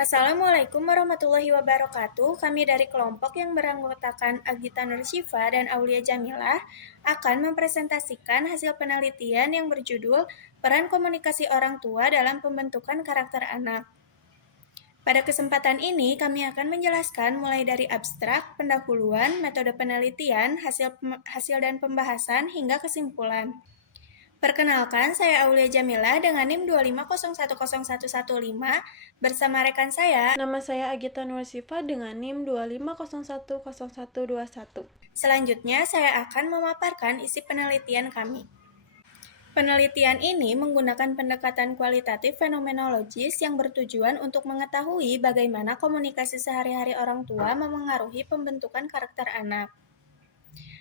Assalamualaikum warahmatullahi wabarakatuh. Kami dari kelompok yang beranggotakan Agita Nursyifa dan Aulia Jamilah akan mempresentasikan hasil penelitian yang berjudul Peran Komunikasi Orang Tua dalam Pembentukan Karakter Anak. Pada kesempatan ini, kami akan menjelaskan mulai dari abstrak, pendahuluan, metode penelitian, hasil dan pembahasan, hingga kesimpulan. Perkenalkan, saya Aulia Jamila dengan NIM 250101115 bersama rekan saya. Nama saya Agita Nursyifa dengan NIM 250101121. Selanjutnya, saya akan memaparkan isi penelitian kami. Penelitian ini menggunakan pendekatan kualitatif fenomenologis yang bertujuan untuk mengetahui bagaimana komunikasi sehari-hari orang tua memengaruhi pembentukan karakter anak.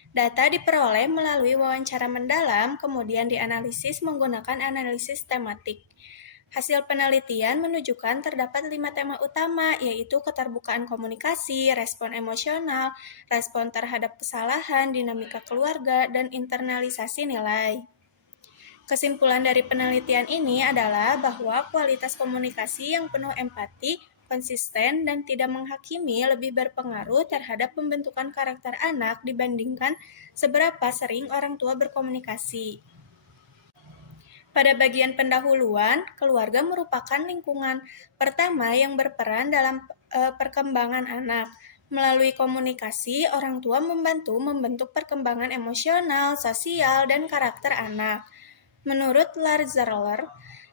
Data diperoleh melalui wawancara mendalam, kemudian dianalisis menggunakan analisis tematik. Hasil penelitian menunjukkan terdapat 5 tema utama, yaitu keterbukaan komunikasi, respon emosional, respon terhadap kesalahan, dinamika keluarga, dan internalisasi nilai. Kesimpulan dari penelitian ini adalah bahwa kualitas komunikasi yang penuh empati, konsisten, dan tidak menghakimi lebih berpengaruh terhadap pembentukan karakter anak dibandingkan seberapa sering orang tua berkomunikasi. Pada bagian pendahuluan, keluarga merupakan lingkungan pertama yang berperan dalam perkembangan anak. Melalui komunikasi, orang tua membantu membentuk perkembangan emosional, sosial, dan karakter anak. Menurut Larzarler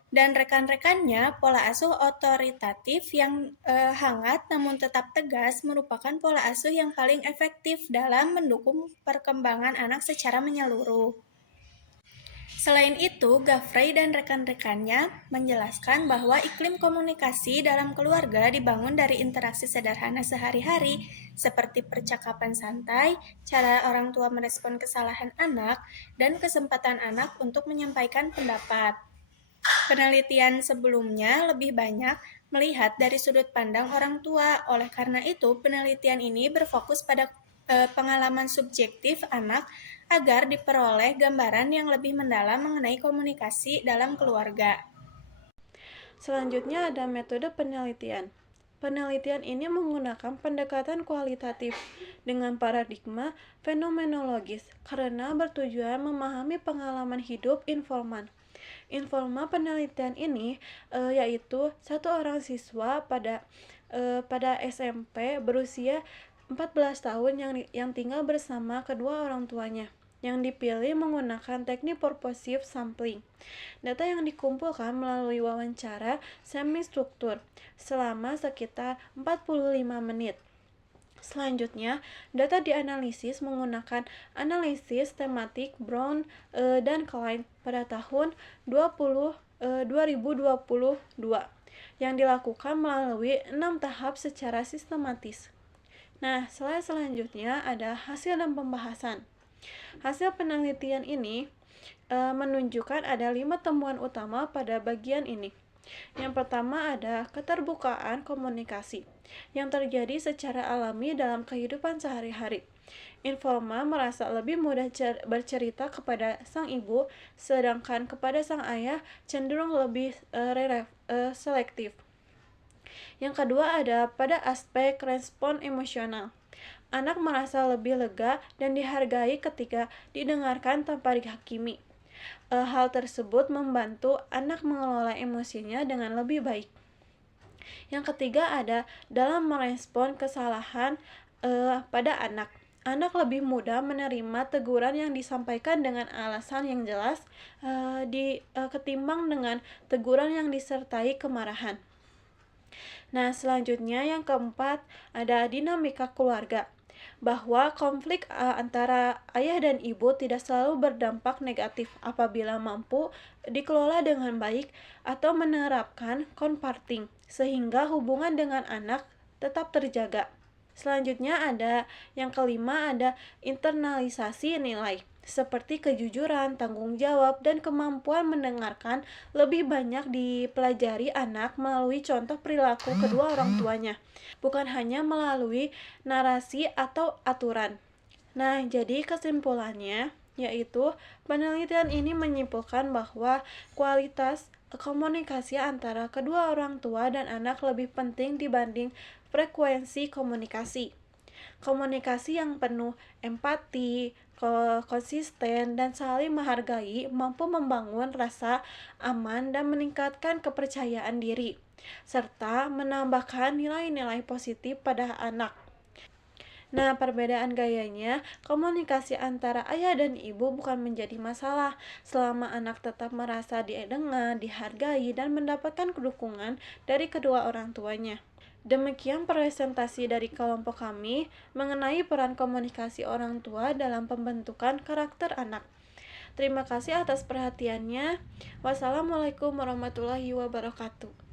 dan rekan-rekannya, pola asuh otoritatif yang hangat namun tetap tegas merupakan pola asuh yang paling efektif dalam mendukung perkembangan anak secara menyeluruh. Selain itu, Gafrey dan rekan-rekannya menjelaskan bahwa iklim komunikasi dalam keluarga dibangun dari interaksi sederhana sehari-hari, seperti percakapan santai, cara orang tua merespon kesalahan anak, dan kesempatan anak untuk menyampaikan pendapat. Penelitian sebelumnya lebih banyak melihat dari sudut pandang orang tua, oleh karena itu penelitian ini berfokus pada pengalaman subjektif anak agar diperoleh gambaran yang lebih mendalam mengenai komunikasi dalam keluarga. Selanjutnya ada metode penelitian. Penelitian ini menggunakan pendekatan kualitatif dengan paradigma fenomenologis karena bertujuan memahami pengalaman hidup informan. Informa penelitian ini yaitu satu orang siswa pada SMP berusia 14 tahun yang tinggal bersama kedua orang tuanya, yang dipilih menggunakan teknik purposive sampling. Data yang dikumpulkan melalui wawancara semi-struktur selama sekitar 45 menit. Selanjutnya, data dianalisis menggunakan analisis tematik Brown dan Klein pada tahun 2022 yang dilakukan melalui 6 tahap secara sistematis. Nah, selanjutnya ada hasil dan pembahasan. Hasil penelitian ini menunjukkan ada 5 temuan utama pada bagian ini. Yang pertama ada keterbukaan komunikasi yang terjadi secara alami dalam kehidupan sehari-hari. Informa merasa lebih mudah bercerita kepada sang ibu, sedangkan kepada sang ayah cenderung lebih selektif. Yang kedua ada pada aspek respon emosional. Anak merasa lebih lega dan dihargai ketika didengarkan tanpa dihakimi. Hal tersebut membantu anak mengelola emosinya dengan lebih baik. Yang ketiga ada dalam merespon kesalahan pada anak. Anak lebih mudah menerima teguran yang disampaikan dengan alasan yang jelas ketimbang dengan teguran yang disertai kemarahan. Nah, selanjutnya yang keempat ada dinamika keluarga, bahwa konflik antara ayah dan ibu tidak selalu berdampak negatif apabila mampu dikelola dengan baik atau menerapkan comparting, sehingga hubungan dengan anak tetap terjaga. Selanjutnya ada yang kelima ada internalisasi nilai, seperti kejujuran, tanggung jawab, dan kemampuan mendengarkan lebih banyak dipelajari anak melalui contoh perilaku kedua orang tuanya, bukan hanya melalui narasi atau aturan. Nah, jadi kesimpulannya yaitu penelitian ini menyimpulkan bahwa kualitas Komunikasi antara kedua orang tua dan anak lebih penting dibanding frekuensi komunikasi. Komunikasi yang penuh empati, konsisten, dan saling menghargai mampu membangun rasa aman dan meningkatkan kepercayaan diri, serta menambahkan nilai-nilai positif pada anak. Nah, perbedaan gayanya, komunikasi antara ayah dan ibu bukan menjadi masalah selama anak tetap merasa didengar, dihargai, dan mendapatkan dukungan dari kedua orang tuanya. Demikian presentasi dari kelompok kami mengenai peran komunikasi orang tua dalam pembentukan karakter anak. Terima kasih atas perhatiannya. Wassalamualaikum warahmatullahi wabarakatuh.